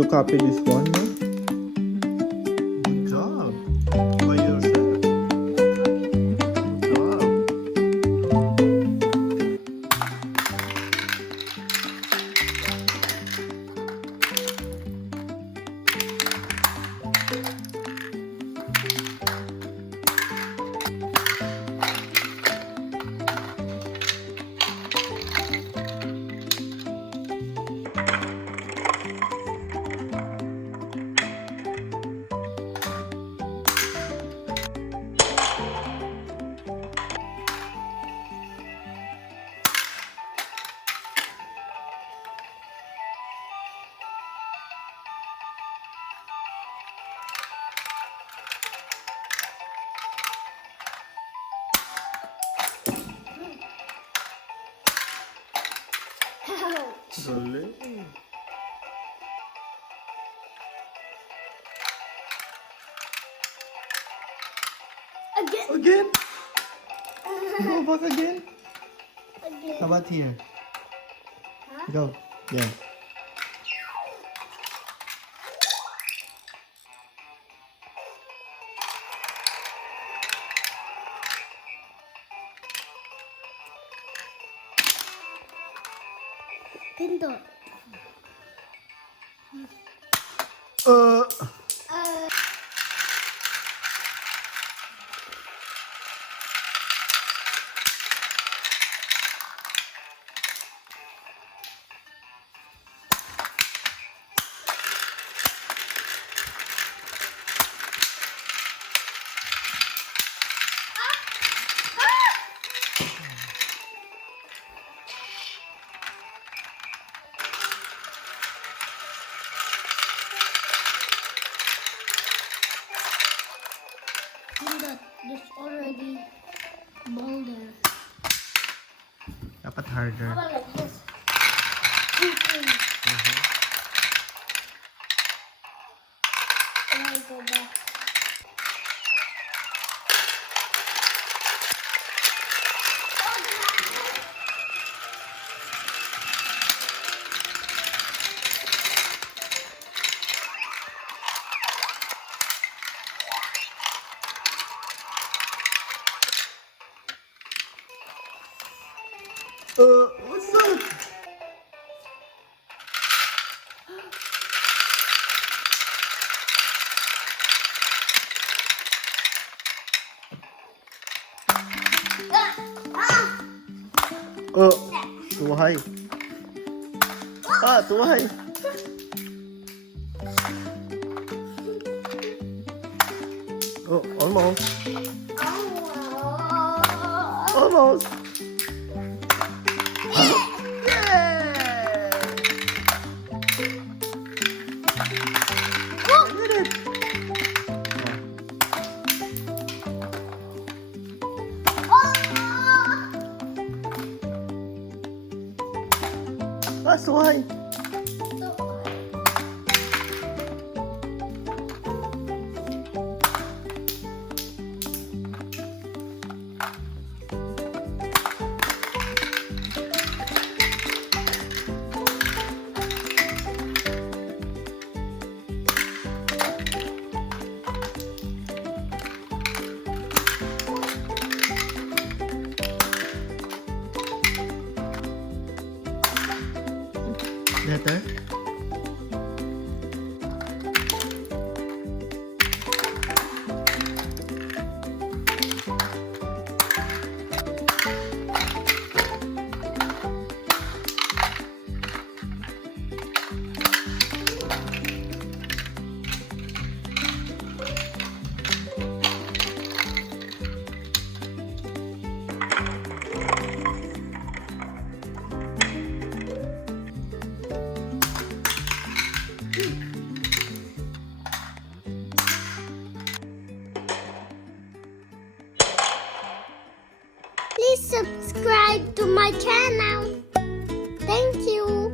You copy this one, no? Good job. By yourself. Good job. Really? Again? Go back again? How about here? Go. Yeah. Pindot. Pindot. There's already boulder. Dapat harder. How about like this? And I go back. What's that? Too high. Too high. Almost. Almost. That's why. Better? Please subscribe to my channel. Thank you.